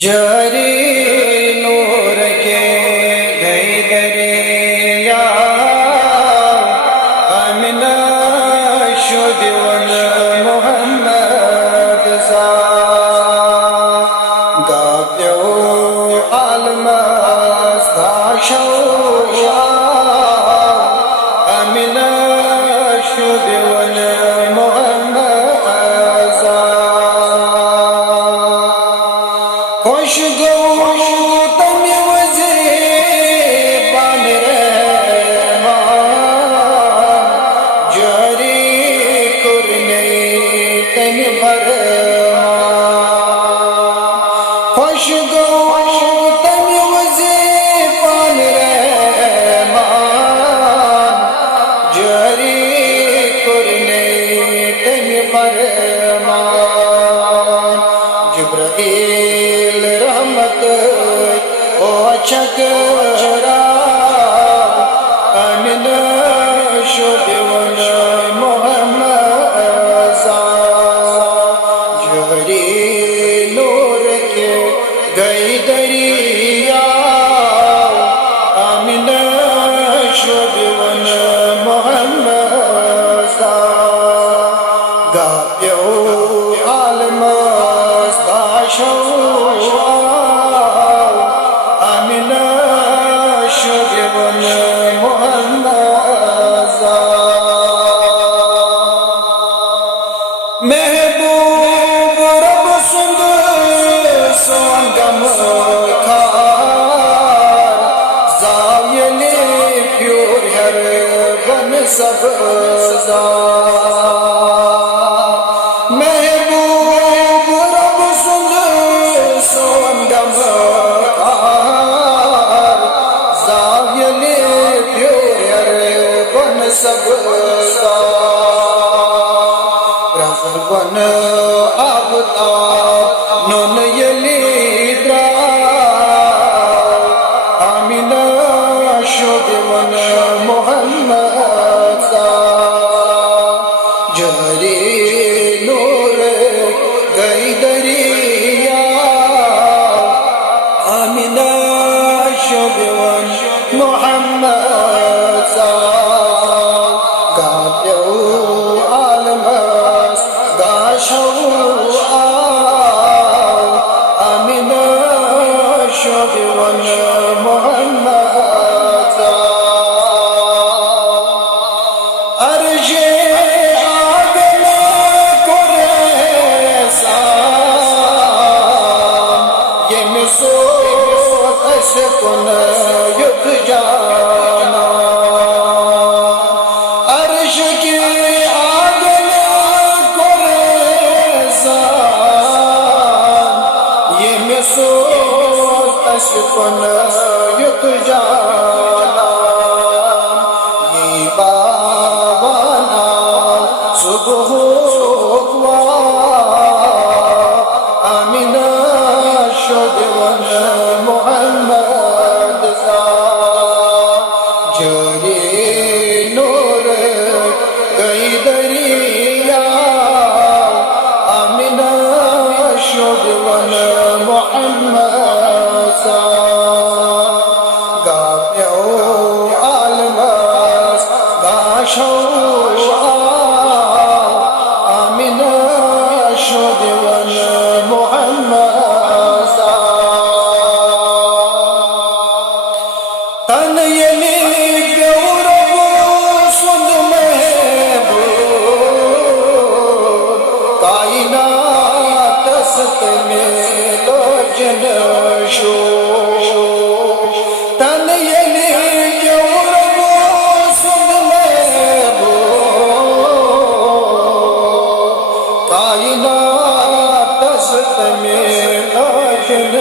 जारी नूर के गई दरिया आमिना शुदिवन मोहम्मद सा गाप्यो आलमस दाशो आमिना शुदिवन मोहम्मद सा खुश गो तमी वजे पान रमा जारी कुरने तमी भरमा खुश गो तमी वजे पान रमा जारी कुरने तमी भरमा जिब्राइल रहमत ओ चकरा आमिना शुदिवन मोहम्मद सा जारी नूर के गई दरिया आमिना शुदिवन मोहम्मद सा गाप्यो आलमस दाशो आमिना शुदिवन मोहम्मद सा महबूब रब सुंद सोंगम खार जायले प्योर हर बन सब जा महबूब रब सुंद सोंगम खार जायले प्योर हर बन सब जा रज़वन आबता नोन यलीद्रा आमिना शुदिवन मोहम्मद सा जारी नूर गई दरिया आमिना शुदिवन मोहम्मद सा गाप्यो आलमस दाशो आमिना शुदिवन मोहम्मद सा अर्शे आगने कुरैसान ये मिसो अशकुन युत जाना अर्श की आगने कुरैसान ये मिसो अशकुन युत जाना ये बावाना सुबह हुआ आमिना शुदिवन मोहम्मद सा जारी नूर गई दरिया आमिना शुदिवन मोहम्मद सा गाप्यो आलमस दाशो आमिना शुदिवन मोहम्मद सा तन यली गौरव सुन महबूब कायनात सत में लोचन शो तन यली गौरव सुन महबूब कायनात सत में लोचन